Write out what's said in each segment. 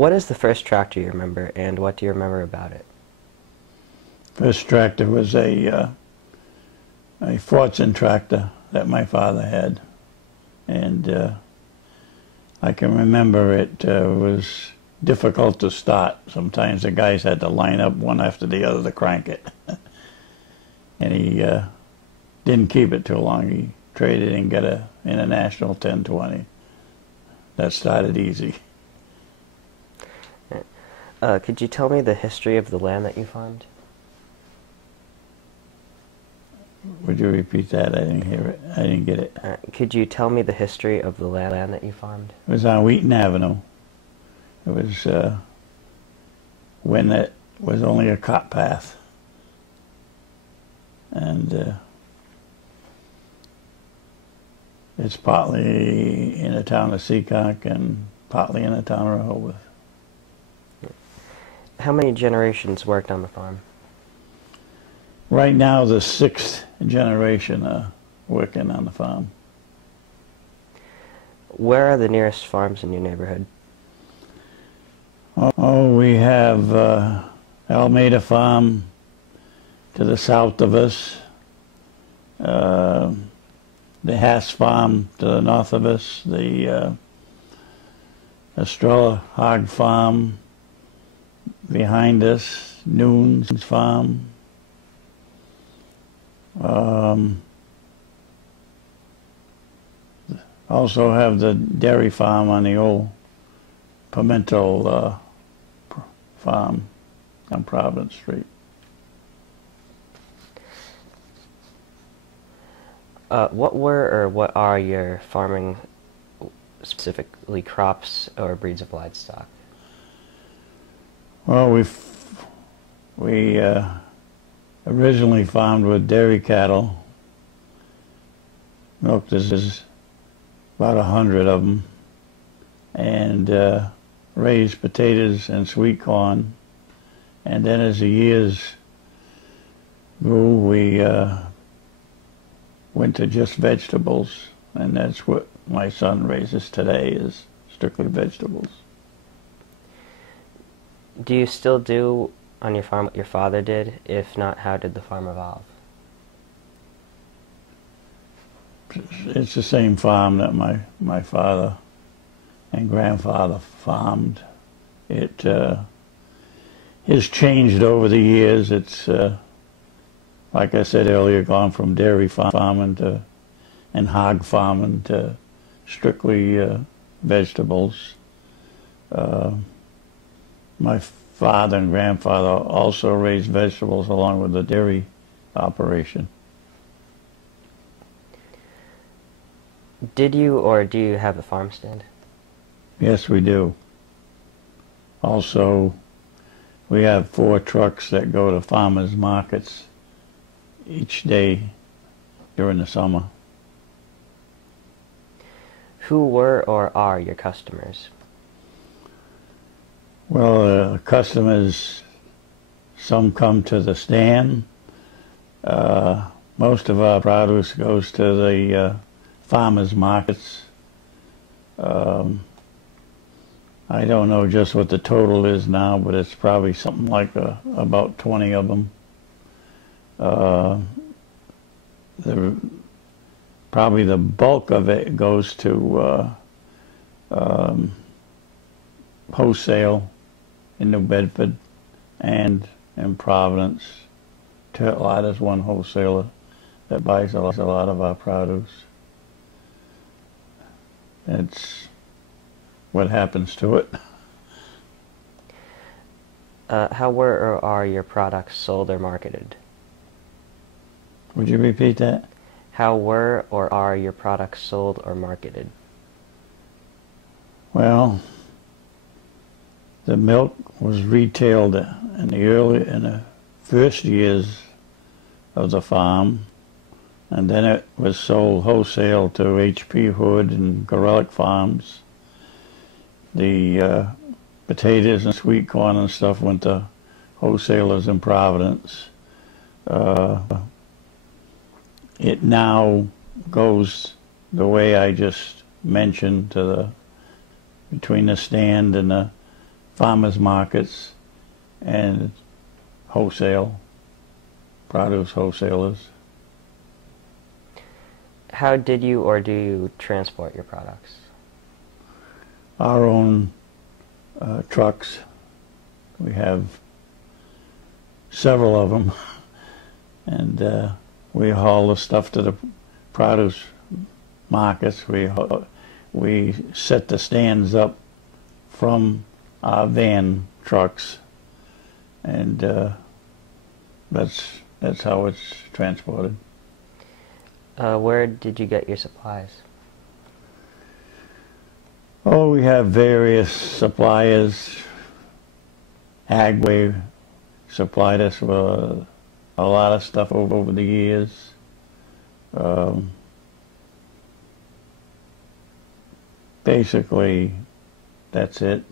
What is the first tractor you remember, and what do you remember about it? First tractor was a Fortune tractor that my father had, and I can remember it was difficult to start. Sometimes the guys had to line up one after the other to crank it. And he didn't keep it too long. He traded and got a International 1020. That started easy. Could you tell me the history of the land that you farmed? Would you repeat that? I didn't hear it. I didn't get it. Could you tell me the history of the land that you farmed? It was on Wheaton Avenue. It was when it was only a cot path. And it's partly in the town of Seekonk and partly in the town of Rehoboth. How many generations worked on the farm? Right now, the 6th generation working on the farm. Where are the nearest farms in your neighborhood? Oh, we have Almeida Farm to the south of us, the Hass Farm to the north of us, the Estrella Hog Farm behind us, Noon's Farm. Also have the dairy farm on the old Pimental farm on Providence Street. What were or what are your farming, specifically crops or breeds of livestock? Well, we originally farmed with dairy cattle. Milked is about 100 of them, and raised potatoes and sweet corn. And then as the years grew, we went to just vegetables, and that's what my son raises today, is strictly vegetables. Do you still do on your farm what your father did? If not, how did the farm evolve? It's the same farm that my father and grandfather farmed. It has changed over the years. It's like I said earlier, gone from dairy farming and hog farming to strictly vegetables. My father and grandfather also raised vegetables along with the dairy operation. Did you or do you have a farm stand? Yes, we do. Also, we have 4 trucks that go to farmers markets each day during the summer. Who were or are your customers? Well, customers, some come to the stand. Most of our produce goes to the farmers markets. I don't know just what the total is now, but it's probably something like about 20 of them. Probably the bulk of it goes to wholesale in New Bedford and in Providence. Turtlot is one wholesaler that buys a lot of our produce. It's what happens to it. How were or are your products sold or marketed? Would you repeat that? How were or are your products sold or marketed? Well, the milk was retailed in the first years of the farm, and then it was sold wholesale to H.P. Hood and Gorelick Farms. The potatoes and sweet corn and stuff went to wholesalers in Providence. It now goes the way I just mentioned, to between the stand and the farmers markets and wholesale, produce wholesalers. How did you or do you transport your products? Our own trucks. We have several of them, and we haul the stuff to the produce markets. We set the stands up from our van trucks, and that's how it's transported. Where did you get your supplies? Oh, we have various suppliers. Agway supplied us with a lot of stuff over the years. Basically, that's it.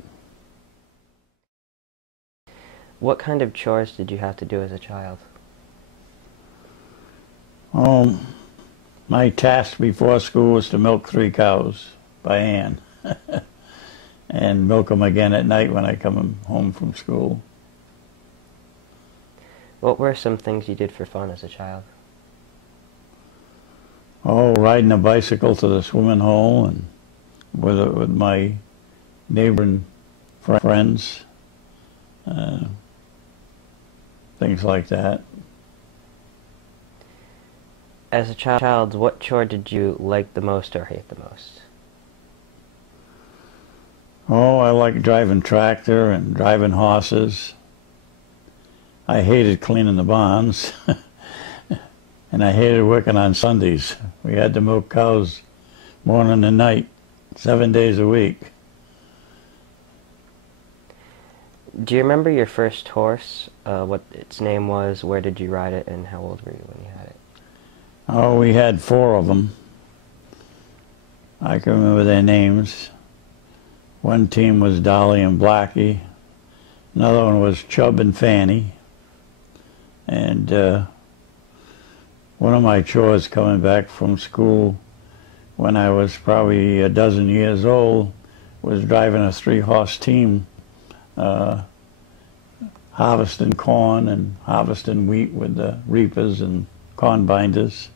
What kind of chores did you have to do as a child? My task before school was to milk 3 cows by hand and milk them again at night when I come home from school. What were some things you did for fun as a child? Oh, riding a bicycle to the swimming hole and with my neighboring friends, things like that. As a child, what chore did you like the most or hate the most? Oh, I like driving tractor and driving horses. I hated cleaning the barns, and I hated working on Sundays. We had to milk cows morning and night, 7 days a week. Do you remember your first horse, what its name was, where did you ride it, and how old were you when you had it? Oh, we had 4 of them. I can remember their names. One team was Dolly and Blackie. Another one was Chub and Fanny. And one of my chores coming back from school when I was probably a dozen years old was driving a 3-horse team, harvesting corn and harvesting wheat with the reapers and corn binders.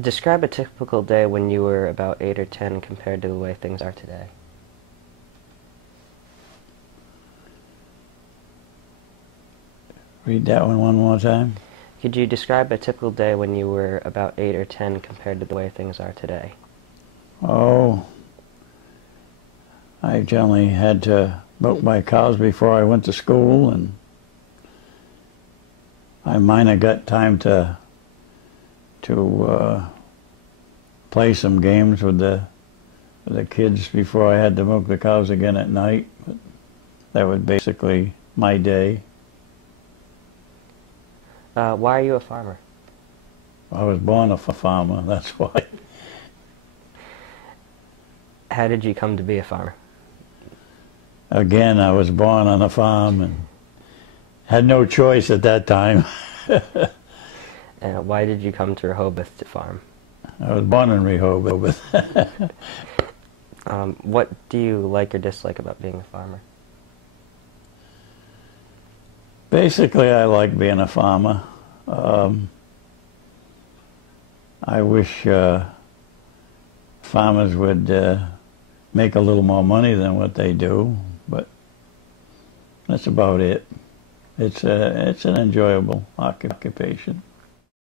Describe a typical day when you were about 8 or 10 compared to the way things are today. Read that one more time. Could you describe a typical day when you were about 8 or 10 compared to the way things are today? Oh, I generally had to milk my cows before I went to school, and I might have got time to play some games with the kids before I had to milk the cows again at night. But that was basically my day. Why are you a farmer? I was born a farmer, that's why. How did you come to be a farmer? Again, I was born on a farm and had no choice at that time. Why did you come to Rehoboth to farm? I was born in Rehoboth. What do you like or dislike about being a farmer? Basically, I like being a farmer. I wish farmers would make a little more money than what they do, but that's about it. It's an enjoyable occupation.